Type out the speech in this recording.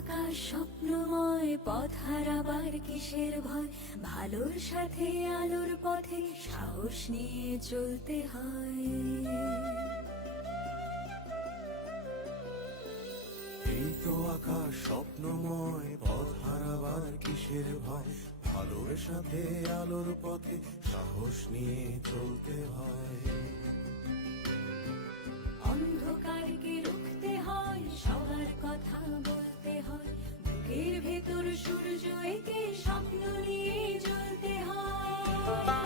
আকাশ স্বপ্নময়, পথ হারাবার কিসের ভয়, ভালোর সাথে আলোর পথে সাহস নিয়ে চলতে হয়। এই তো আকাশ স্বপ্নময়, পথ হারাবার কিসের ভয়, ভালোর সাথে আলোর পথে সাহস নিয়ে চলতে হয়। অন্ধকারকে রুখতে হয়, সবার কথা বলতে হয়, বুকের ভেতর সূর্য এঁকে স্বপ্ন নিয়ে জ্বলতে হয়।